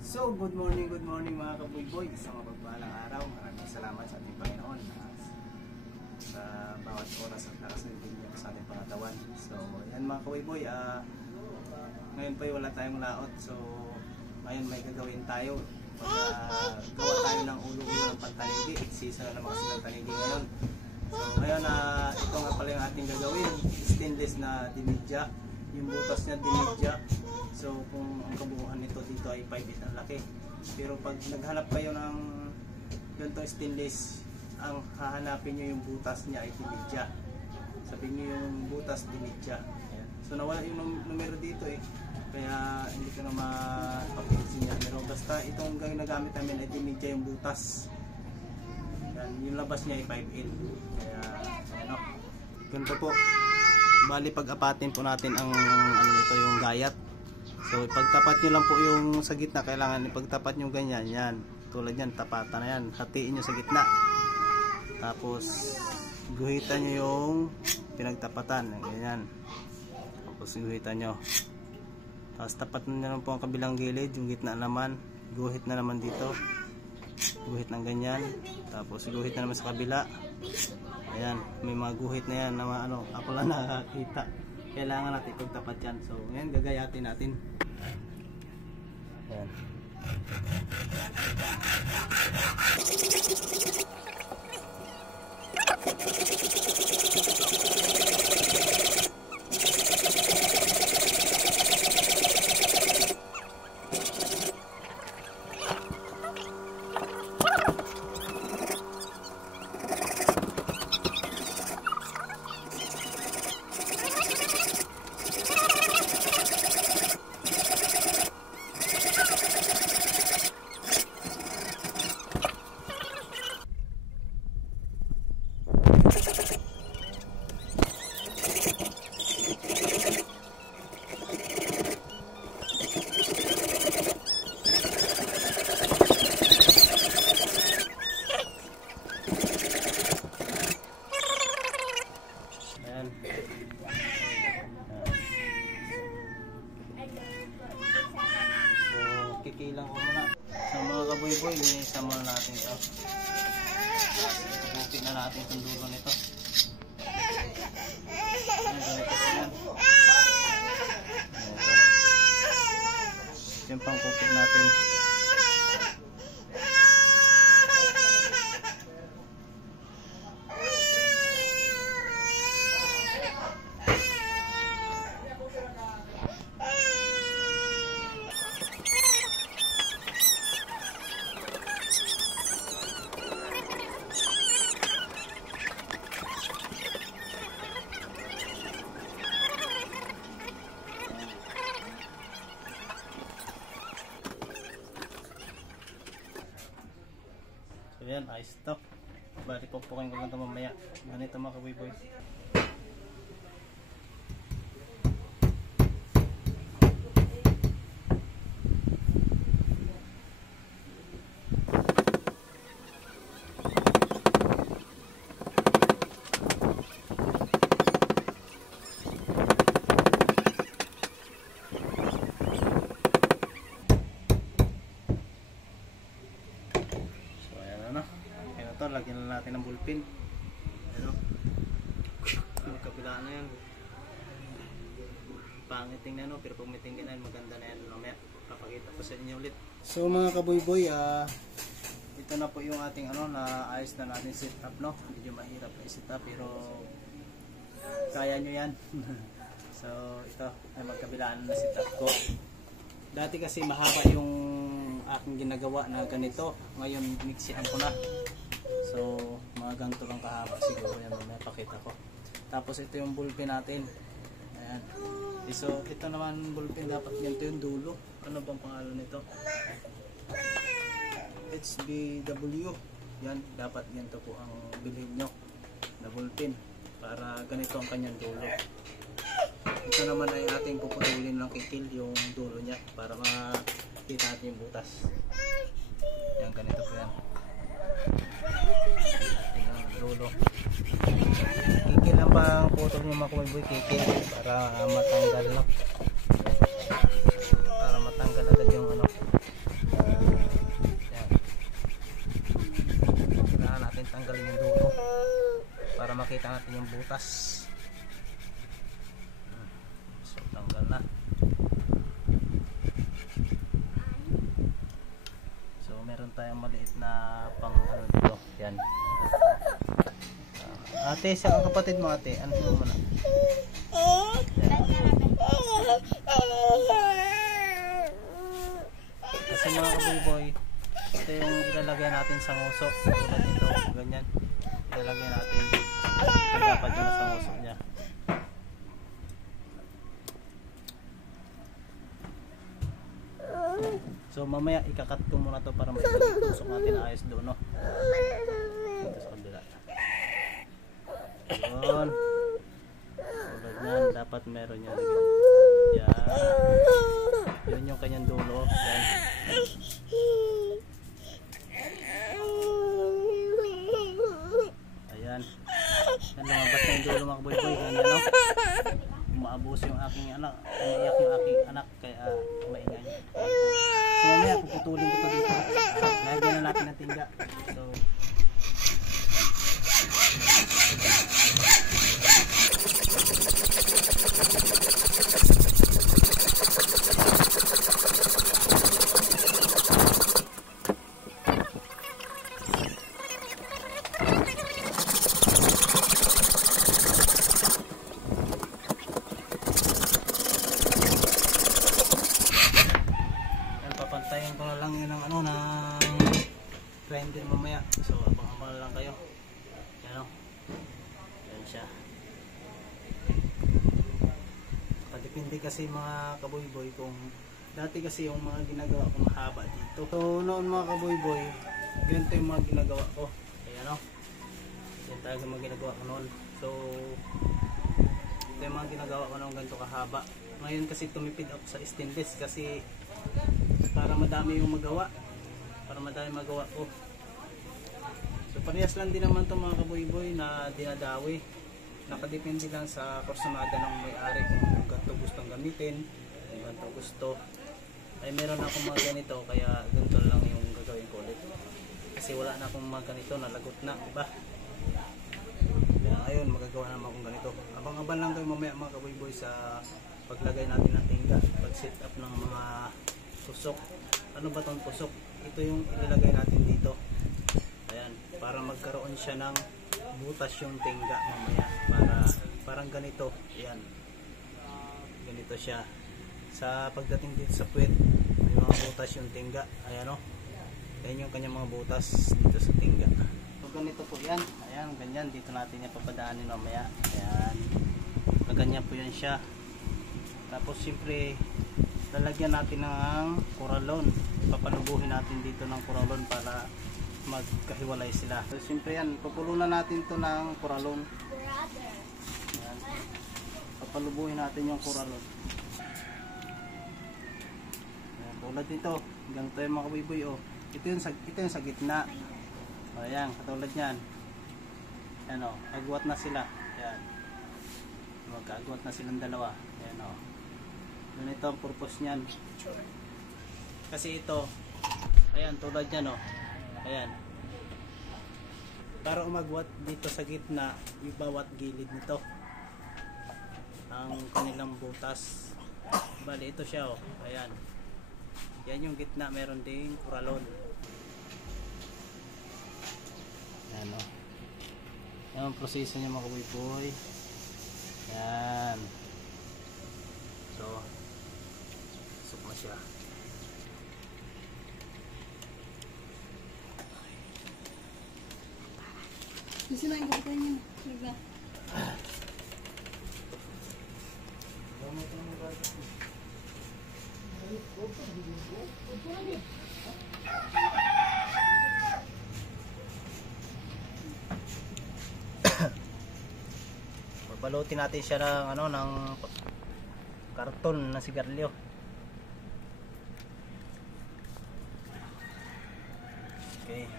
So, good morning mga kabuyboy. Isang mapagpalang araw. Maraming salamat sa ating Panginoon sa bawat oras at lakas ng niyo sa ating pangatawan. So, yan mga kabuyboy. Ngayon pa wala tayong laot. So, ngayon may gagawin tayo. Gawa tayo ng ulo-ulo ng pantaligi. Season na naman kasi ng taligi ngayon. So, ngayon ito nga pala yung ating gagawin. Stainless na dinidya. Yung butas niya dinidya. So kung ang kabuuan nito dito ay 5 feet ang laki. Pero pag naghanap kayo ng ganito stainless, ang hahanapin nyo yung butas niya ay dinidya. Sabihin nyo yung butas dinidya. Ayan. So nawala yung numero dito eh. Kaya hindi ko na mapapinsin niya. Pero basta itong ginagamit namin ay dinidya yung butas. Ayan. Yung labas niya ay 5'8". Kaya ano, ganito po. Bali pag-apatin po natin ang ano nito, yung gayat. So ipagtapat nyo lang po yung sa gitna. Kailangan ipagtapat nyo ganyan. Yan. Tulad yan. Tapatan na yan. Hatiin nyo sa gitna. Tapos guhitan nyo yung pinagtapatan. Ganyan. Tapos guhitan nyo. Tapos tapat nyo lang po ang kabilang gilid. Yung gitna naman. Guhit na naman dito. Guhit ng ganyan. Tapos guhit na naman sa kabila. Ayan. May mga guhit na yan na ano, ako lang nakakita. Kailangan natin pagtapat yan. So ngayon gagayatin natin. Ayan. Kikilang ko muna. So mga kabuyboy, linisan muna natin ito. Pupukin na natin itong dulo nito. Ito yung pangpupik natin. So yan, ayos ito. Bali pupukin ko lang ito mamaya. Ganito mga kabuyboy. Lagyan na natin ng bulpin. Ano? Yung kabila na yan. Pangit tingnan, no? Pero kung may tingnan, maganda na yan. Mamaya, papakita ko sa inyo ulit. So mga kabuyboy, ito na po yung ating ano, na ayos na natin set up, no? Medyo mahirap na set up, pero kaya nyo yan. So ito ay magkabilaan na set up ko. Dati kasi mahaba yung aking ginagawa na ganito. Ngayon mixihan ko na. So mga ganito lang kahaba siguro yan, may pakita ko. Tapos ito yung bulpin natin. Ayan. So ito naman bulpin, dapat ganito yung dulo. Ano bang pangalan nito? HBW. Yan, dapat ganito po ang bilhin nyo na bulpin para ganito ang kanyang dulo. Ito naman ay ating puputulin ng kikil yung dulo niya para makita natin yung butas. Yan, ganito po yan. Dulo. Kikil lang pang putol nyo mga kabuyboy, kikil para matanggal, no? Para matanggal agad yung ano, butas. So tanggal na. So meron tayong maliit na pang ano dito. Yan. Ate, sa kapatid mo ate, ano mo na? Kasi mga kaboy-boy, ito yung ilalagay natin sa nguso. Tulad nito, ganyan. Ilalagay natin. Ito dapat yung sa nguso niya. So mamaya ikakat ko muna to para maitusok natin ayos doon, no? Dito sa kabila. Yun. Tulad yan, dapat meron yan. Yan. Yun yung kanyang dulo. Yan. Ayan. Yan, lumabas na yung dulo mga boy-boy. Ganyan, no? Umaabuso yung aking anak. Umiiyak yung aking anak. Kaya maingay. So mamaya puputulin ko to dito. Lagyan na natin ng tingga. So papantayin ko na lang yun ng ano ng grinder mamaya. So abang-abang lang kayo. Yan o. Yan siya. Depende kasi mga kaboy-boy kung dati kasi yung mga ginagawa ko mahaba dito. So noon mga kaboy-boy, ganito yung mga ginagawa ko. Ayan o. Yan talaga mga ginagawa ko noon. So ito yung mga ginagawa ko noon ganito kahaba. Ngayon kasi tumipid ako sa stainless kasi para madami yung magawa. Para madami magawa ko. So parehas lang din naman itong mga kaboy-boy na dinadawi. Nakadepende lang sa personada ng may-ari kung ganito gustong gamitin, kung ganito gusto. Ay meron akong mga ganito kaya ganito lang yung gagawin ko ulit. Kasi wala na akong mga ganito, nalagot na, diba? Kaya ngayon magagawa naman akong ganito. Abang-abang lang kayo mamaya mga kaboy-boy sa paglagay natin ng tingga, pag-set up ng mga tusok. Ano ba itong tusok? Ito yung ilalagay natin dito. Ayan, para magkaroon siya ng butas yung tingga mamaya. Parang ganito. Ayan. Ganito siya. Sa pagdating dito sa puwet, may mga butas yung tingga. Ayan o. Ayan yung kanyang mga butas dito sa tingga. So ganito po yan. Ayan, ganyan. Dito natin yung papadaanin mamaya. Ayan. Ganyan po yan siya. Tapos siyempre lalagyan natin ng kuralon. Papalubuhin natin dito ng kuralon para magkahiwalay sila. So siyempre yan, pupulunan natin to ng kuralon. Yan. Papalubuhin natin yung kuralon. Yan, tulad dito, ganito yung mga kaboy-boy. Oh. Ito yung sa gitna. O yan, katulad yan. Yan o, agwat na sila. Yan. Magkaagwat na silang dalawa. Yan o. Ganito ang purpose nyan. Kasi ito, ayan, tulad yan o. Ayan. Para umagwat dito sa gitna yung bawat gilid nito ang kanilang butas. Bali ito siya oh. Ayan. Yan yung gitna, meron ding kuralon. Ayan oh. Yan ang proseso niya mga kaboy-boy. Ayan. So susok na siya. Gusto na yung kapatay niya. Diba? Balutin natin siya ng ano ng karton na sigarilyo. Okay.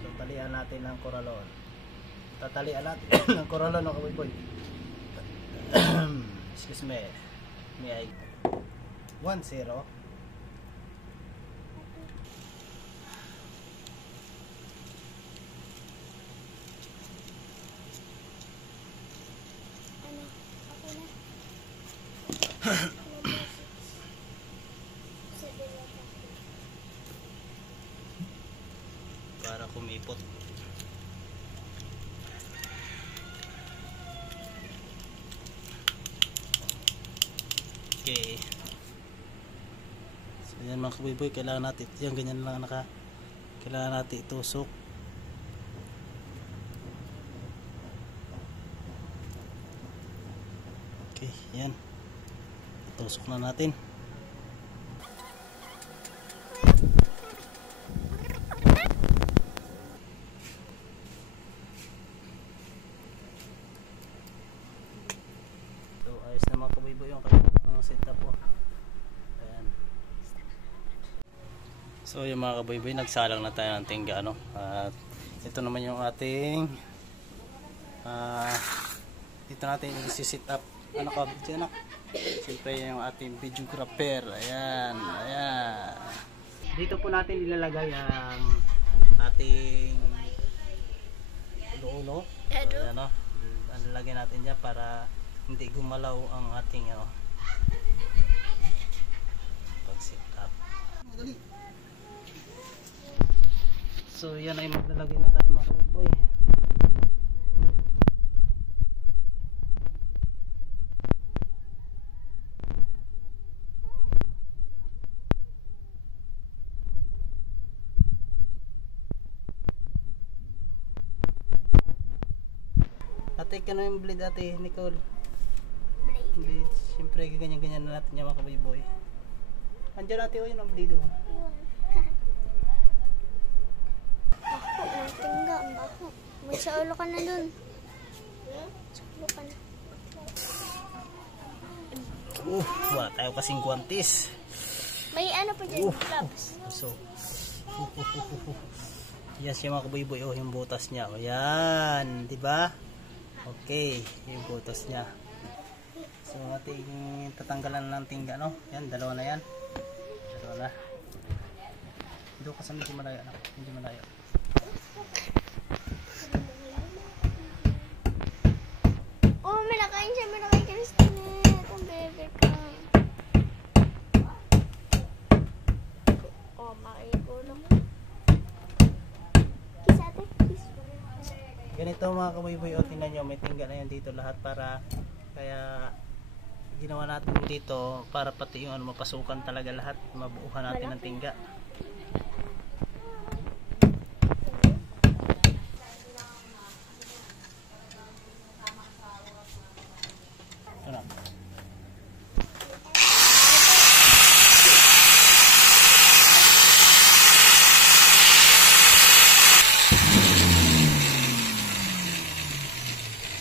Tatalian natin ng koralon. Tatalian natin ng koralon ng kaboy-boy. Excuse me. May I 1-0. Para kumipot. Okay. So yan mga kaboy-boy, kailangan natin yan, ganyan lang kailangan natin itusok. Okay, yan. Itusok na natin. So ayos na mga kaboy-boy yung kanyang setup po. Ayan. So yung mga kaboy-boy, nagsalang na tayo ng tingga, ano? At ito naman yung ating dito natin i-set up. Ano ka, dyan na? Siyempre yung ating videographer. Ayan, ayan. Dito po natin ilalagay ang ating ulo-ulo. Ayan, no? Lalagyan natin dyan para hindi gumalaw ang ating pag-set up. So yan ay maglalagay na tayo mga kaboy-boy. Ate, kano yung blade ate, Nicole? Blade. Siyempre, ganyan-ganyan na natin yung mga kaboy-boy. Andiyan ate, o yun ang blade o. Ako, natingga. Ang bako. May sa ulo ka na dun. Sa ulo ka na. Wala tayo kasing guantes. May ano pa dyan, gloves. So, yes, yung mga kaboy-boy, oh, yung butas niya. O yan, di ba? Okay, yung butas niya. So, ating tatanggalan ng tingga, no? Yan, dalawa na yan. Dalawa na. Doon ka sa medyo malayo, no? Medyo malayo. Oh, may nakain siya, may nakain Christine. Ang bebe ka. Oh, makikulong. Kiss ate, kiss. Ganito mga kaboy-boy, o tingnan nyo, may tingga na yan dito lahat para, kaya ginawa natin dito para pati yung mapasukan talaga lahat, mabuuhan natin ng tingga. Ito na.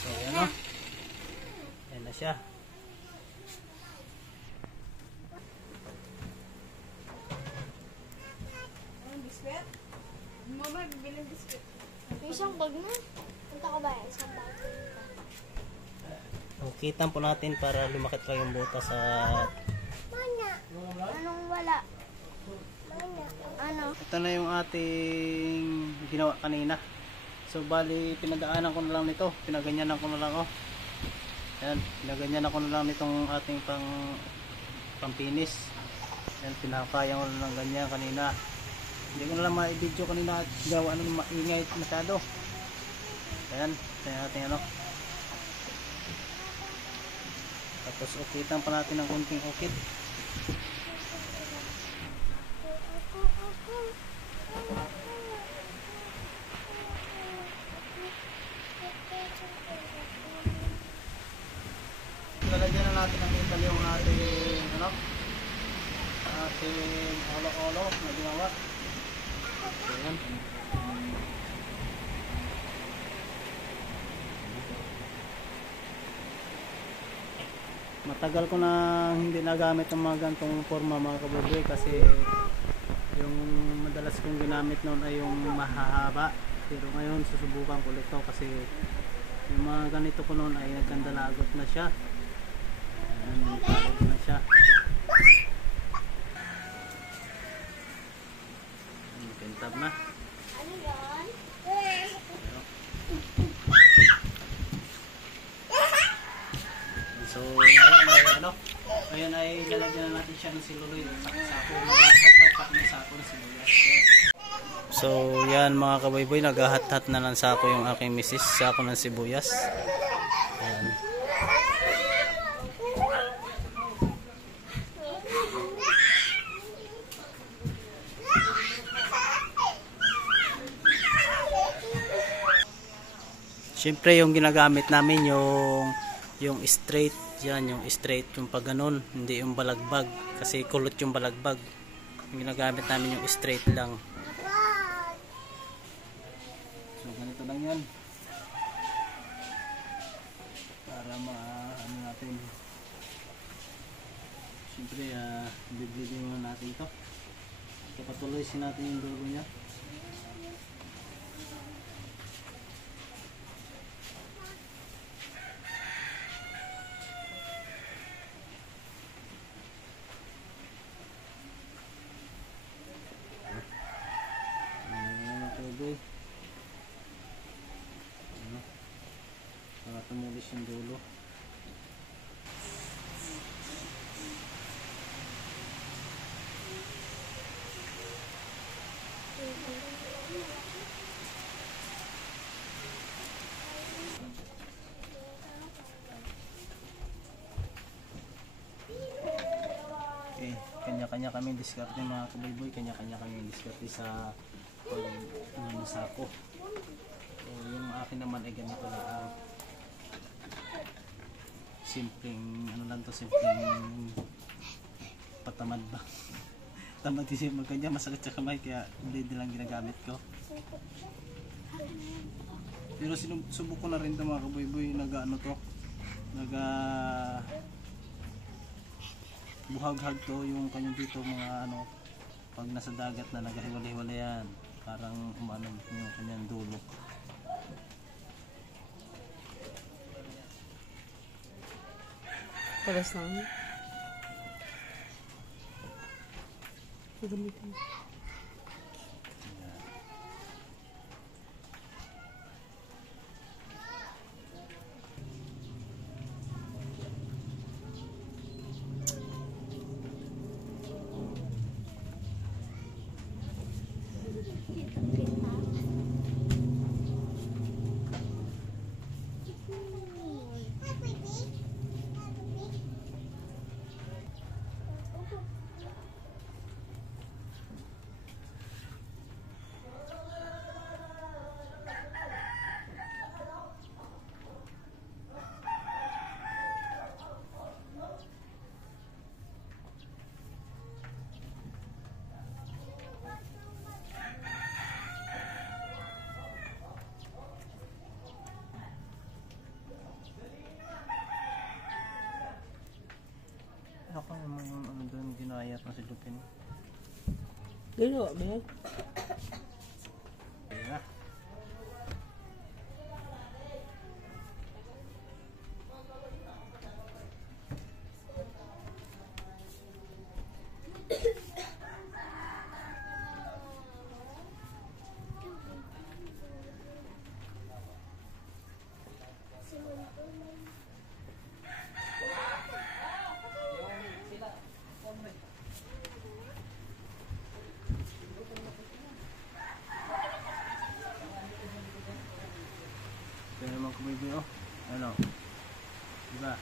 So yan o. Yan na siya. May isang bag na. Punta ko ba? Isang bag. Ukitan po natin para lumakit lang yung butas sa... Mana? Anong wala? Mana? Ano? Ito na yung ating ginawa kanina. So bali pinagdaanan ko na lang nito, pinaganyanan ko na lang Yan, pinaganyanan ko na lang nitong ating pampinis. Yan, pinakayan ko na lang ganyan kanina. Hindi ko na lang ma-video kanina at gawa ng maingay masyado. Ayan, ito yung ating Tapos ukitan pa natin ng kunting ukit. Lalagyan na natin ang ital yung ating ating olo-olo na ginawa. Ayan. Matagal ko na hindi nagamit ang mga gantong forma mga kaboy kasi yung madalas kong ginamit noon ay yung mahahaba, pero ngayon susubukan ko ulit to kasi yung mga ganito ko noon ay nagkandalagot na siya. Ayan, nagkandalagot na siya. Pintab na. Ano yan? So, ngayon Ngayon ay lalagyan na natin siya ng siluloy at sako. Maghahat-hat ng sako ng sibuyas. So yan mga kabayboy, naghahat-hat na ng sako yung aking misis. Sako ng sibuyas. Ayan. Siyempre yung ginagamit namin yung straight, yan yung straight, yung pag ganun, hindi yung balagbag kasi kulot yung balagbag. Yung ginagamit namin yung straight lang. So ganito lang yan. Para ano natin. Siyempre biblibin muna natin to. So patuloy natin yung dulo niya. Para tumulis yung dulo. Okay, kanya-kanya kami diskarte mga kabayboy, kanya-kanya kami diskarte sa pag sako. So, yung akin naman ay ganito lang. Simpleng ano lang to, simpleng patamad ba. Tamad kasi magkanya, masakit sa kamay kaya hindi lang ginagamit ko. Pero sinubok ko na rin ito mga kaboy-boy, naga ano to, naga buhag-hag to yung kanyang dito mga ano, pag nasa dagat na nagahiwalay-hiwalay yan, parang umano yung kanyang dulo. Paras lang. Gamitin. Ako naman yung ano doon ginayat na si Lupin. Gano'n ba yan? Yeah. Kaya naman kumibi, oh. Ano? Diba?